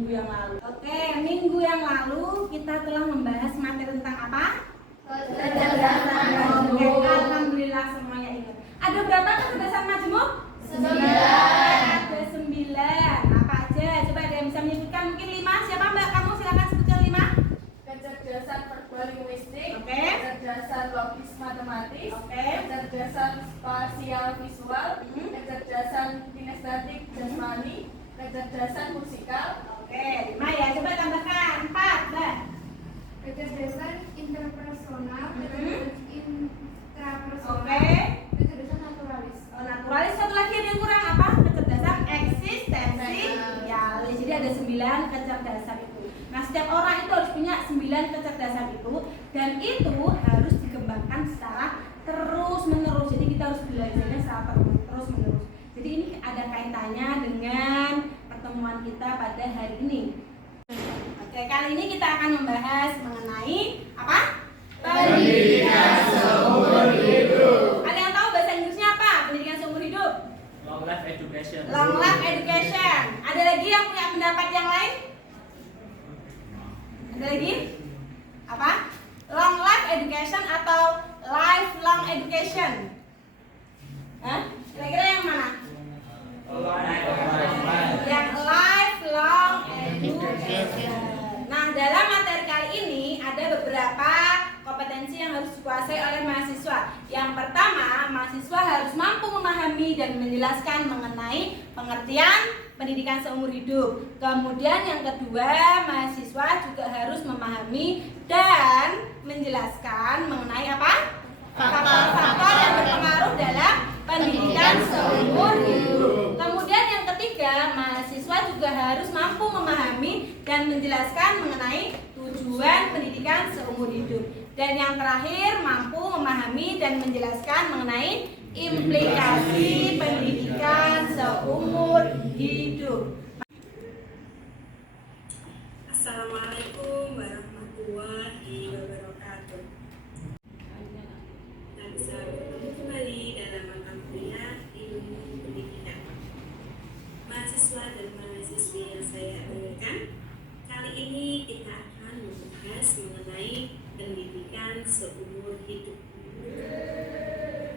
minggu yang lalu. Oke, minggu yang lalu kita telah membahas materi tentang apa? Kecerdasan. Oke, alhamdulillah semuanya ingat. Ada berapa kecerdasan majemuk? 9. Ada 9. Apa aja? Coba ada yang bisa menyebutkan mungkin 5. Siapa Mbak? Kamu silakan sebutkan 5. Kecerdasan verbal linguistik, Oke. kecerdasan logis matematis, Oke. kecerdasan spasial visual, kecerdasan kinestetik jasmani, kecerdasan musikal. Oke, 5 ya. Coba tambahkan 4, Mbak. Kecerdasan interpersonal, kecerdasan intrapersonal, Oke. kecerdasan naturalis. Naturalis, satu lagi ada yang kurang apa? Kecerdasan eksistensial. Jadi ada 9 kecerdasan itu. Nah, setiap orang itu harus punya 9 kecerdasan itu, dan itu harus dikembangkan secara terus menerus. Jadi kita harus belajarnya secara terus menerus. Jadi ini ada kaitannya dengan pertemuan kita pada hari ini. Oke, kali ini kita akan membahas mengenai apa? Pendidikan seumur hidup. Ada yang tahu bahasa Inggrisnya apa? Pendidikan seumur hidup? Long life education. Long life education. Ada lagi yang punya pendapat yang lain? Ada lagi? Apa? Long life education atau lifelong education? Hah? Kira-kira yang mana? Yang lifelong education. Nah, dalam materi kali ini ada beberapa kompetensi yang harus dikuasai oleh mahasiswa. Yang pertama, mahasiswa harus mampu memahami dan menjelaskan mengenai pengertian pendidikan seumur hidup. Kemudian yang kedua, mahasiswa juga harus memahami dan menjelaskan mengenai apa? Faktor-faktor yang berpengaruh dalam pendidikan seumur hidup. Kemudian yang ketiga, mahasiswa juga harus mampu memahami dan menjelaskan mengenai tujuan pendidikan seumur hidup. Dan yang terakhir, mampu memahami dan menjelaskan mengenai implikasi pendidikan seumur hidup. Assalamualaikum warahmatullahi wabarakatuh. Bisa bertemu kembali dalam mata kuliah ilmu pendidikan. Mahasiswa dan mahasiswi yang saya banggakan, kali ini kita akan membahas mengenai pendidikan seumur hidup.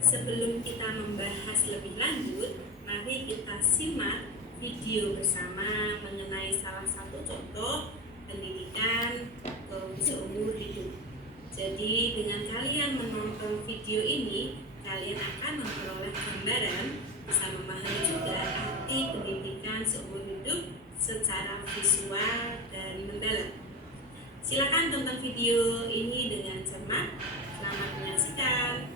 Sebelum kita membahas lebih lanjut, mari kita simak video bersama mengenai salah satu contoh pendidikan seumur hidup. Jadi dengan kalian menonton video ini, kalian akan memperoleh gambaran, bisa memahami juga arti pendidikan seumur hidup secara visual dan mendalam. Silakan tonton video ini dengan cermat. Selamat menyaksikan.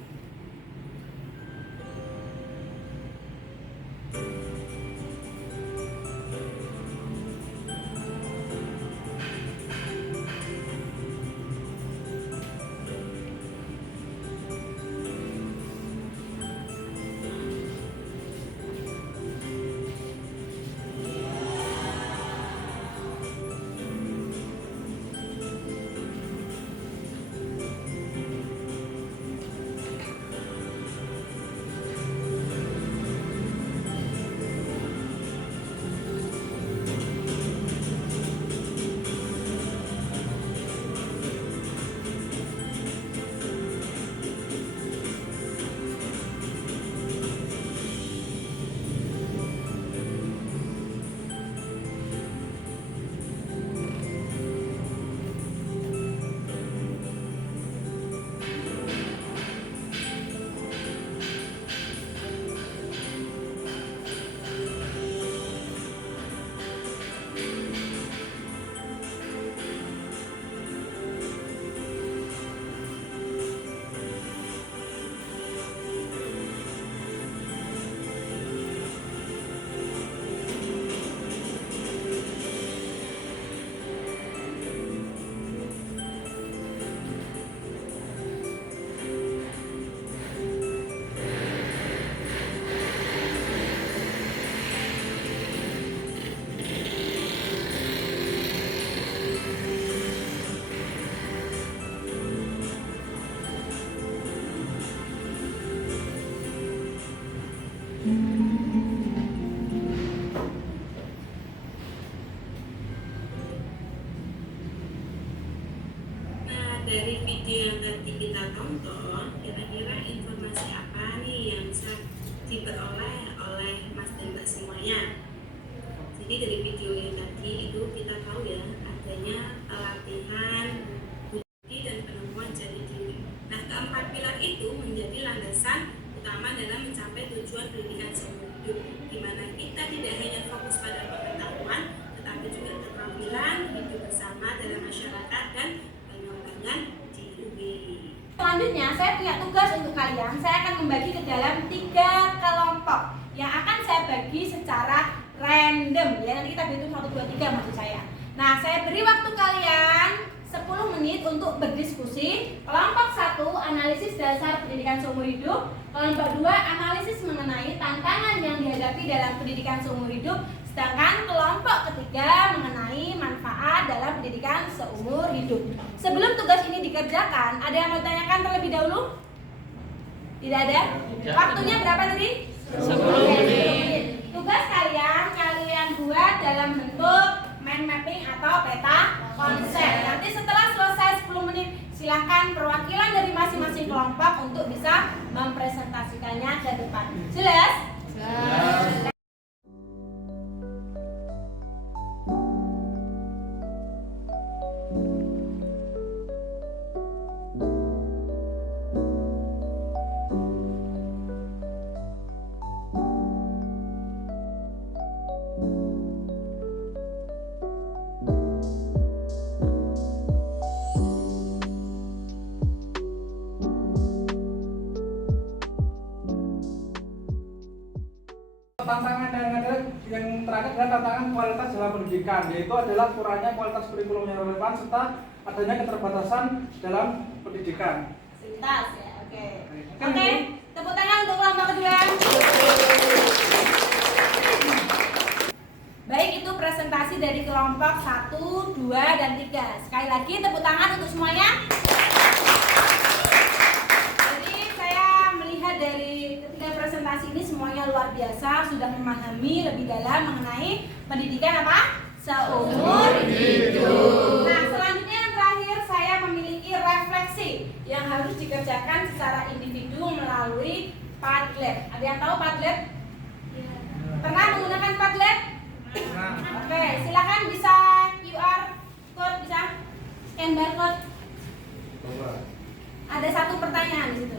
dari video yang tadi kita tonton, kira-kira informasi apa nih yang bisa diperoleh oleh Mas dan Mbak semuanya? Jadi dari video yang tadi itu kita tahu ya, adanya latihan budi dan penemuan jati diri. Nah, keempat pilar itu menjadi landasan utama dalam mencapai tujuan pendidikan seumur hidup, di mana kita tidak hanya fokus pada pengetahuan, tetapi juga keterampilan hidup bersama dalam masyarakat dan pengembangan diri. Selanjutnya saya punya tugas untuk kalian. Saya akan membagi ke dalam 3 kelompok yang akan saya bagi secara random ya. Nanti kita hitung 1, 2, 3 maksud saya. Nah, saya beri waktu kalian 10 menit untuk berdiskusi. Kelompok 1 analisis dasar pendidikan seumur hidup. Kelompok 2 analisis mengenai tantangan yang dihadapi dalam pendidikan seumur hidup. Sedangkan kelompok ketiga mengenai manfaat dalam pendidikan seumur hidup. Sebelum tugas ini dikerjakan, ada yang mau tanyakan terlebih dahulu? Tidak ada? Waktunya berapa tadi? 10 menit. Tugas kalian buat dalam bentuk mind mapping atau peta konsep. Nanti setelah selesai 10 menit, silakan perwakilan dari masing-masing kelompok untuk bisa mempresentasikannya ke depan. Jelas? Jelas. Tantangan yang terakhir adalah tantangan kualitas dalam pendidikan, yaitu adalah kurangnya kualitas kurikulum yang relevan serta adanya keterbatasan dalam pendidikan. Fasilitas ya, oke. Oke, tepuk tangan untuk kelompok kedua. Baik, itu presentasi dari kelompok 1, 2, dan 3. Sekali lagi tepuk tangan untuk semuanya. Jadi saya melihat dari ketiga presentasi ini semuanya luar biasa, sudah memahami lebih dalam mengenai pendidikan apa? Seumur hidup. Nah, selanjutnya yang terakhir saya memiliki refleksi yang harus dikerjakan secara individu melalui Padlet. Ada yang tahu Padlet? Pernah menggunakan Padlet? Oke, silakan bisa QR code, bisa scan barcode. Ada satu pertanyaan di situ.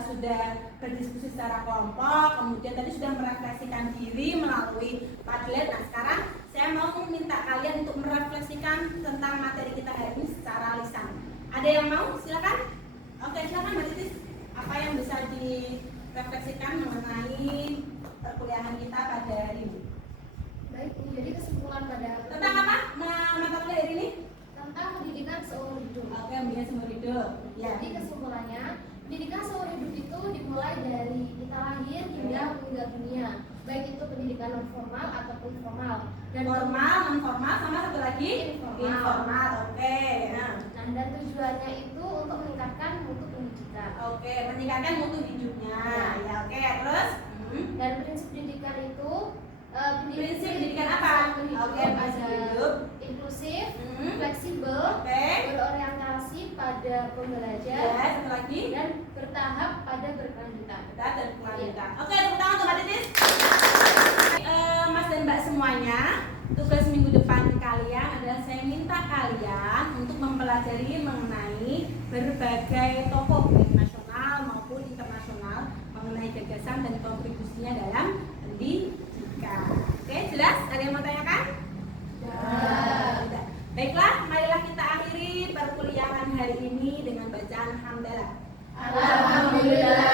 Sudah berdiskusi secara kelompok, kemudian tadi sudah merefleksikan diri melalui Padlet. Nah, sekarang saya mau minta kalian untuk merefleksikan tentang materi kita hari ini secara lisan. Ada yang mau? Silakan. Oke, silakan Mbak Titis. Apa yang bisa direfleksikan mengenai perkuliahan kita pada hari ini? Baik, jadi kesimpulan pada Tentang apa? Mata kuliah hari ini? tentang pendidikan seumur hidup. Oke, pendidikan seumur hidup. Ya. Jadi kesimpulannya, pendidikan seumur hidup itu dimulai dari kita lahir hingga meninggal dunia, baik itu pendidikan non formal ataupun formal. Dan Formal, non formal, sama satu lagi informal. Oke. Nah, dan tujuannya itu untuk meningkatkan mutu pendidikan. oke, meningkatkan mutu hidupnya. Ya, oke. Terus? Dan prinsip pendidikan itu Prinsip pendidikan apa? Oke, prinsip hidup. inklusif, Hmm. fleksibel, Oke. berorientasi pada pembelajar Ya, satu lagi. dan bertahap pada berkelanjutan. Dan berkelanjutan. Oke, tepuk tangan untuk Mbak Titis. Mas dan Mbak semuanya, tugas minggu depan kalian adalah saya minta kalian untuk mempelajari mengenai berbagai tokoh baik nasional maupun internasional mengenai gagasan dan kontribusinya dalam pendidikan. Oke, jelas? Ada yang mau tanyakan? Tidak. Baiklah, marilah kita akhiri perkuliahan hari ini dengan bacaan hamdalah. Alhamdulillah.